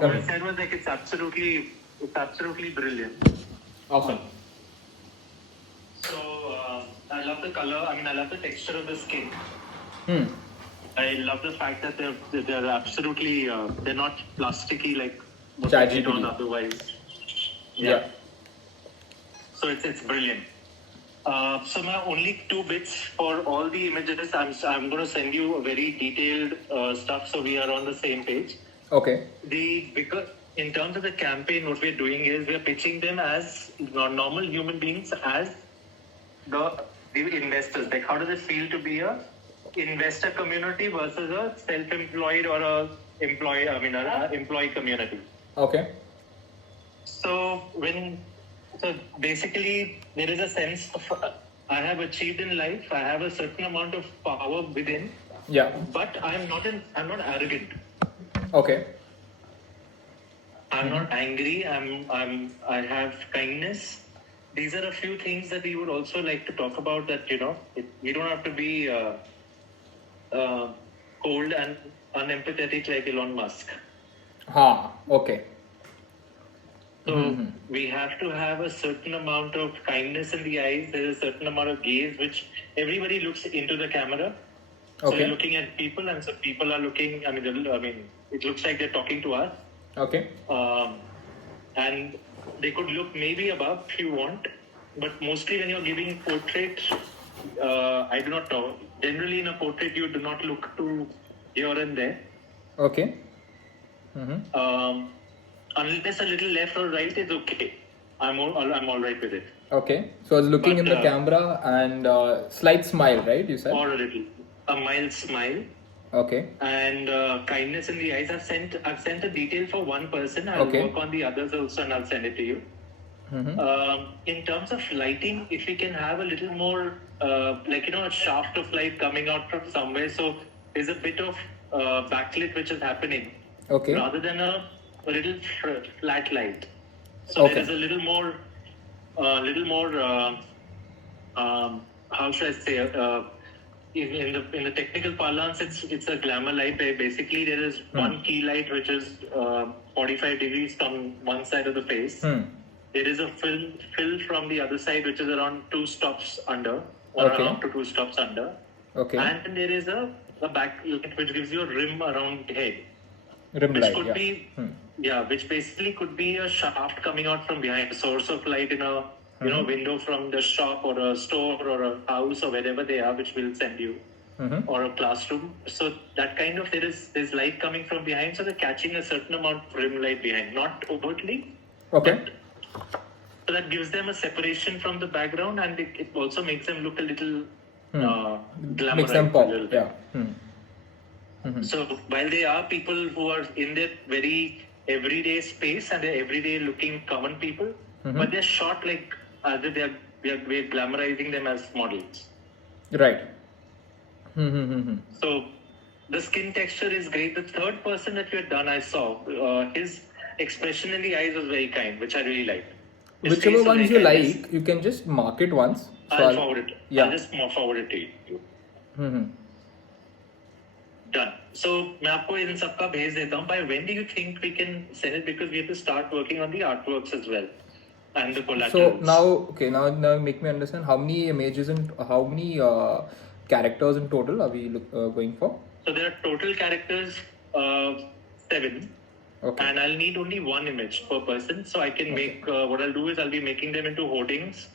What I said was like it's absolutely brilliant. Awesome. So I love the color. I mean, I love the texture of the skin. Hmm. I love the fact that they're absolutely they're not plasticky like what ChatGPT. we get on otherwise. Yeah. So it's brilliant. So my only 2 bits for all the images. I'm going to send you a very detailed stuff so we are on the same page. Okay. Because in terms of the campaign, what we're doing is we're pitching them as normal human beings, as the investors. Like, how does it feel to be a investor community versus a self-employed or a employee community? Okay. So basically there is a sense of I have achieved in life. I have a certain amount of power within. Yeah. But I'm not arrogant. Okay. I'm not angry. I have kindness. These are a few things that we would also like to talk about. That we don't have to be cold and unempathetic like Elon Musk. Okay. So we have to have a certain amount of kindness in the eyes. There is a certain amount of gaze, which everybody looks into the camera. So Okay. we're looking at people, and so people are looking. It looks like they're talking to us. Okay. And they could look maybe above if you want, but mostly when you're giving portrait, I do not know. Generally, in a portrait, you do not look to here and there. Okay. Unless a little left or right is okay. I'm all right with it. Okay. So I was looking But, in the camera and slight smile, right? You said. Or a mild smile. Okay. And kindness in the eyes. I've sent a detail for one person. I'll work on the others also, and I'll send it to you. In terms of lighting, if we can have a little more, a shaft of light coming out from somewhere, so there's a bit of backlit which is happening, Okay. rather than a little flat light. So there is a little more, how should I say? In the technical parlance, it's a glamour light. Basically, there is one key light which is 45 degrees from one side of the face. There is a fill from the other side which is around 2 stops under, 1.5 to 2 stops under. Okay. And there is a backlight which gives you a rim around the head. Rim which light. Could be, which basically could be a shaft coming out from behind, a source of light in a window from the shop or a store or a house or wherever they are, which will send you, or a classroom. So that kind of there's light coming from behind, so they're catching a certain amount of rim light behind, not overtly. Okay. So that gives them a separation from the background, and it also makes them look a little glamorized. Makes them pop. Yeah. So while they are people who are in their very everyday space and they're everyday looking common people, but they're shot like as if we're glamorizing them as models. Right. So the skin texture is great. The third person that we had done, I saw his expression in the eyes was very kind, which I really liked. Whichever ones you like, you can just mark it once. So I'll forward it. Yeah. I'll just forward it to you. Done. So मैं आपको इन सबका भेज देता हूँ. By when do you think we can send it? Because we have to start working on the artworks as well and the collaterals. So now make me understand how many images and how many characters in total are we going for? So there are total characters 7. Okay. And I'll need only 1 image per person. So I can make what I'll do is I'll be making them into hoardings,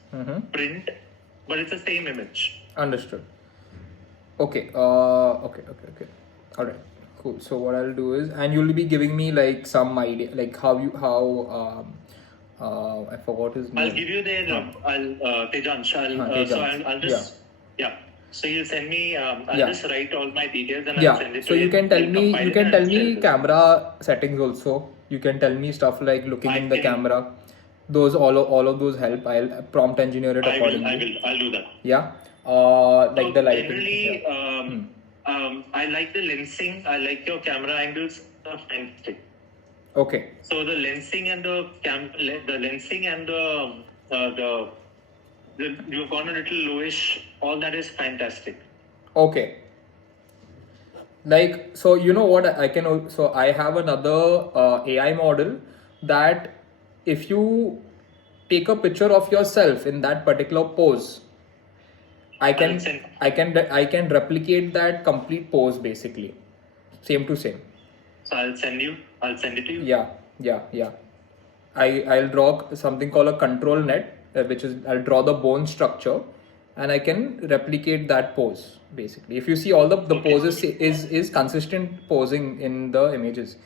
print, but it's the same image. Understood. Okay. Okay. All right. Cool. So what I'll do is, and you'll be giving me like some idea, like how I forgot his name. I'll give you their Tejansh. I'll just So you'll send me. I'll just write all my details and I'll send it to you. So you can tell me camera settings also. You can tell me stuff like looking in the camera. Those all of those help. I'll prompt engineer it accordingly. I'll do that. Yeah. Like the lighting. Generally, I like the lensing. I like your camera angles. Fantastic. Okay. So the lensing and you've gone a little lowish. All that is fantastic. Okay. Like, so you know what I can so I have another AI model that if you take a picture of yourself in that particular pose, I I'll can send. I can replicate that complete pose basically, same to same. So I'll send you. I'll send it to you. Yeah. I'll draw something called a control net, which is I'll draw the bone structure, and I can replicate that pose basically. If you see all the Okay. poses is consistent posing in the images.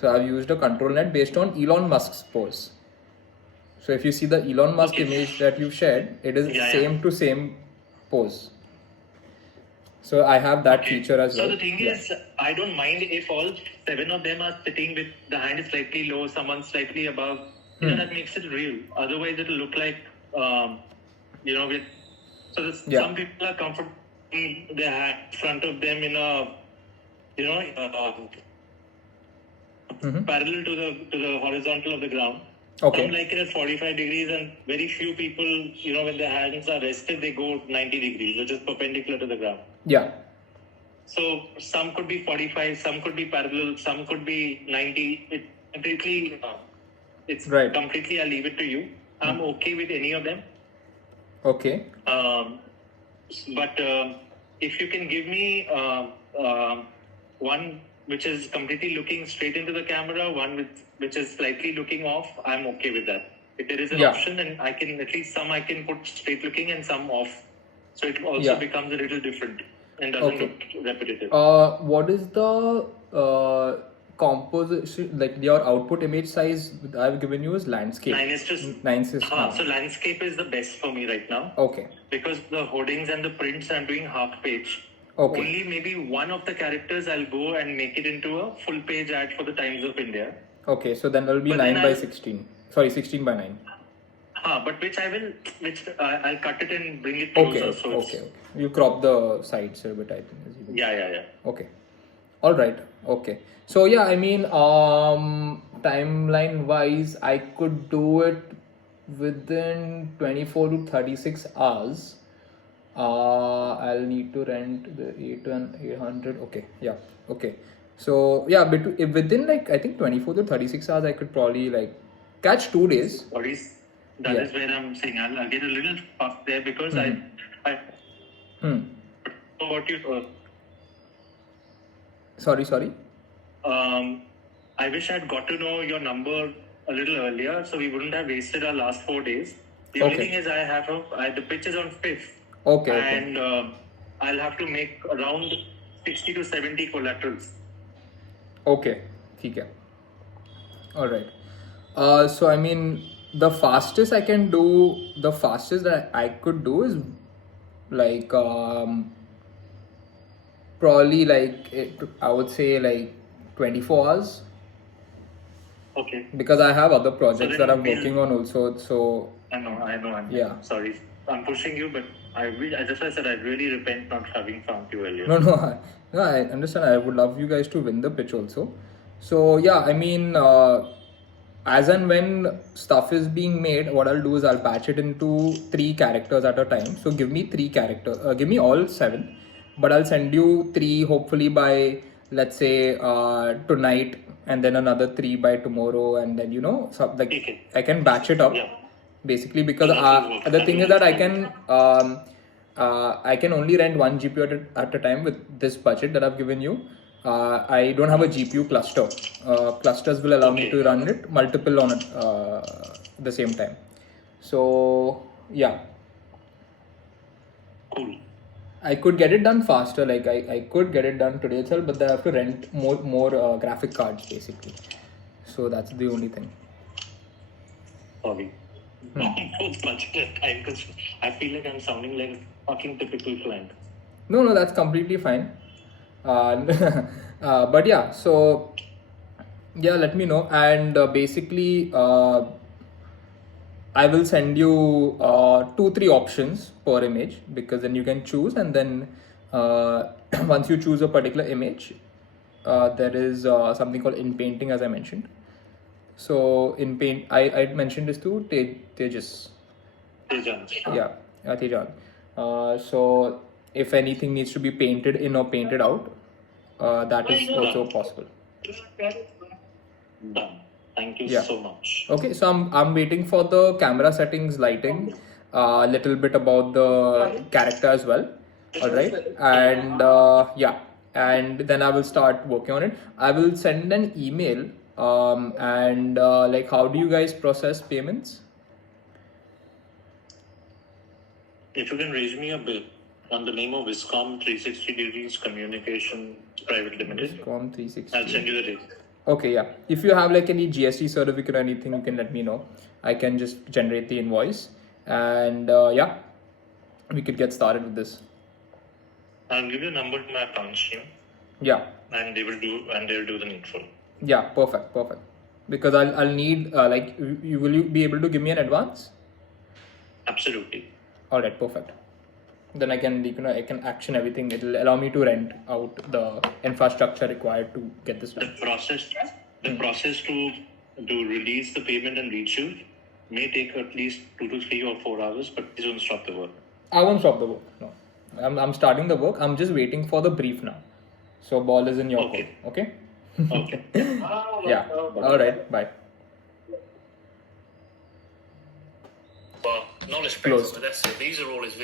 So I've used a control net based on Elon Musk's pose. So if you see the Elon Musk Okay. image that you've shared, it is Yeah. same to same pose. So I have that Okay. feature as So well. the thing Yeah. is, I don't mind if all 7 of them are sitting with the hand is slightly low, someone slightly above. You know, that makes it real. Otherwise, it'll look like, you know, with. So Yeah. some people are comfortable with their hand in front of them in a, you know, parallel to the horizontal of the ground. Okay. Some like it at 45 degrees, and very few people, you know, when their hands are rested, they go 90 degrees, which is perpendicular to the ground. Yeah. So some could be 45, some could be parallel, some could be 90. It completely, it's Right. completely. I'll leave it to you. I'm okay with any of them. Okay. But if you can give me one which is completely looking straight into the camera, one which is slightly looking off, I'm okay with that. If there is an option, and I can at least some I can put straight looking and some off, so it also becomes a little different and doesn't look repetitive. What is the composition, like your output image size I've given you is landscape? 9:9. So landscape is the best for me right now. Okay. Because the hoardings and the prints I'm doing half page. Okay. Only maybe one of the characters I'll go and make it into a full page ad for the Times of India. Okay, so then it'll be 9 by 16. Sorry, 16 by 9. But I'll cut it and bring it closer. Okay. You crop the sides a bit, I think. Yeah. Okay. All right. Okay. So yeah, I mean, timeline wise, I could do it within 24 to 36 hours. I'll need to rent the 800. Okay. Yeah. Okay. So yeah, within like I think 24 to 36 hours, I could probably like catch 2 days. That is where I'm saying I'll get a little puff there because what you. Sorry. I wish I'd got to know your number a little earlier, so we wouldn't have wasted our last 4 days. The only thing is the pitch is on 5th. Okay. And I'll have to make around 60 to 70 collaterals. Okay. Okay. All right. So I mean, the fastest that I could do is like probably like I would say like 24 hours. Okay. Because I have other projects that I'm working on also. So I know. Yeah. Sorry, I'm pushing you, but as I said, I really repent not having found you earlier. No, I understand. I would love you guys to win the pitch also. So yeah, I mean, as and when stuff is being made, what I'll do is I'll batch it into 3 characters at a time. So give me 3 characters. Give me all 7, but I'll send you 3 hopefully by, let's say, tonight, and then another 3 by tomorrow, and then I can batch it up. Yeah. Basically, because the thing is that I can only rent 1 GPU at a time with this budget that I've given you. I don't have a GPU cluster. Clusters will allow me to run it multiple on it at the same time. So yeah. Cool. I could get it done faster. Like I could get it done today itself, but I have to rent more graphic cards basically. So that's the only thing. Sorry. Both budget time because I feel like I'm sounding like a fucking typical client. No, that's completely fine. But yeah, so yeah, let me know, and basically I will send you 2-3 options per image, because then you can choose, and then once you choose a particular image, there is something called in painting, as I mentioned. So in paint, I mentioned this to Tejas. Yeah, Tejan. So if anything needs to be painted in or painted out, that is also possible. Done. Thank you Yeah. so much. Okay, so I'm waiting for the camera settings, lighting, a little bit about the character as well. All right, and yeah, and then I will start working on it. I will send an email. And like, how do you guys process payments? If you can raise me a bill on the name of Viscom 360 Degrees Communication Private Limited, Viscom 360. I'll send you the date. Okay, yeah. If you have like any GST certificate or anything, you can let me know. I can just generate the invoice, and yeah, we could get started with this. I'll give you a number to my accounts team, Yeah, and they will do the needful. yeah, perfect. Because I'll need like, will you be able to give me an advance? Absolutely. All right, perfect. Then I can I can action everything. It'll allow me to rent out the infrastructure required to get this done. The process to release the payment and reach you may take at least 2 to 3 or 4 hours, but please don't stop the work. I won't stop the work. No, I'm starting the work. I'm just waiting for the brief now. So ball is in your court. Okay. Okay. Yeah. All right. Bye. Well, knowledge Closed. base, but that's it. These are all his